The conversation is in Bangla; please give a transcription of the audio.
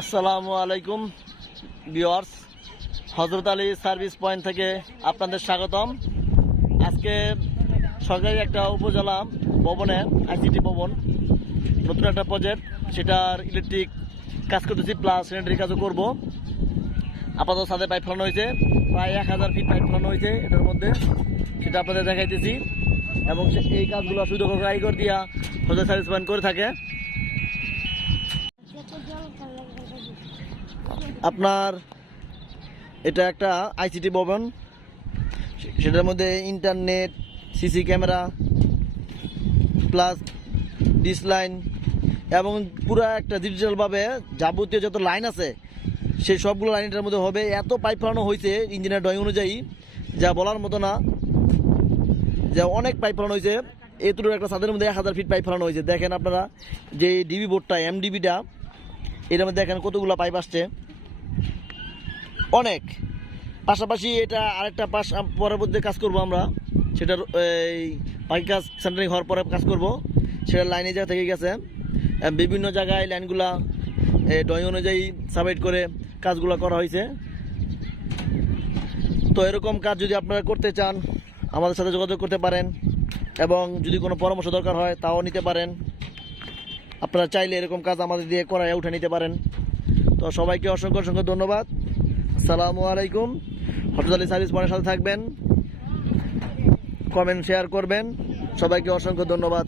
আসসালামু আলাইকুম ভিওয়ার্স হজরত আলী সার্ভিস পয়েন্ট থেকে আপনাদের স্বাগতম। আজকে সরকারি একটা উপজেলা ভবনে, আইসিটি ভবন, নতুন একটা প্রজেক্ট সেটার ইলেকট্রিক কাজ করতেছি প্লাস সেনেটারি কাজও করব। আপাতত সাথে পাইপ ফেলানো হয়েছে, প্রায় এক হাজার ফিট পাইপ ফেলানো হয়েছে এটার মধ্যে। সেটা আপনাদের দেখাইতেছি। এবং এই কাজগুলো সুযোগ কারিগর দিয়া হজরত সার্ভিস পয়েন্ট করে থাকে। আপনার এটা একটা আইসিটি ভবন। সেটার মধ্যে internet CC camera plus dish line এবং পুরো একটা ডিজিটালভাবে যাবতীয় যত লাইন আছে, সেই সবগুলো লাইন এটার মধ্যে হবে। এত পাইপ ফেলানো হয়েছে ইঞ্জিনিয়ার ড্রয়িং অনুযায়ী, যা বলার মতো না। যে অনেক পাইপ ফেলানো হয়েছে। এতুটোর একটা ছাদের মধ্যে এক হাজার ফিট পাইপ ফেলানো হয়েছে। দেখেন আপনারা যে ডিবি বোর্ডটা এমডিবিটা এটার মধ্যে দেখেন কতগুলো পাইপ আসছে। অনেক। পাশাপাশি এটা আরেকটা পাশ পরবর্তী কাজ করব আমরা। সেটার এই পাখি কাজ সেন্টারিং হওয়ার পরে কাজ করব। সেটা লাইনে যা থেকে গেছে। বিভিন্ন জায়গায় লাইনগুলা ড্রয়িং অনুযায়ী সাবমিট করে কাজগুলো করা হয়েছে। তো এরকম কাজ যদি আপনারা করতে চান, আমাদের সাথে যোগাযোগ করতে পারেন এবং যদি কোনো পরামর্শ দরকার হয়, তাও নিতে পারেন। আপনারা চাইলে এরকম কাজ আমাদের দিয়ে করায় উঠে নিতে পারেন। তো সবাইকে অসংখ্য অসংখ্য ধন্যবাদ। আসসালামু আলাইকুম। আলী সার্ভিস পয়েন্টের সাথে থাকবেন। কমেন্ট শেয়ার করবেন। সবাইকে অসংখ্য ধন্যবাদ।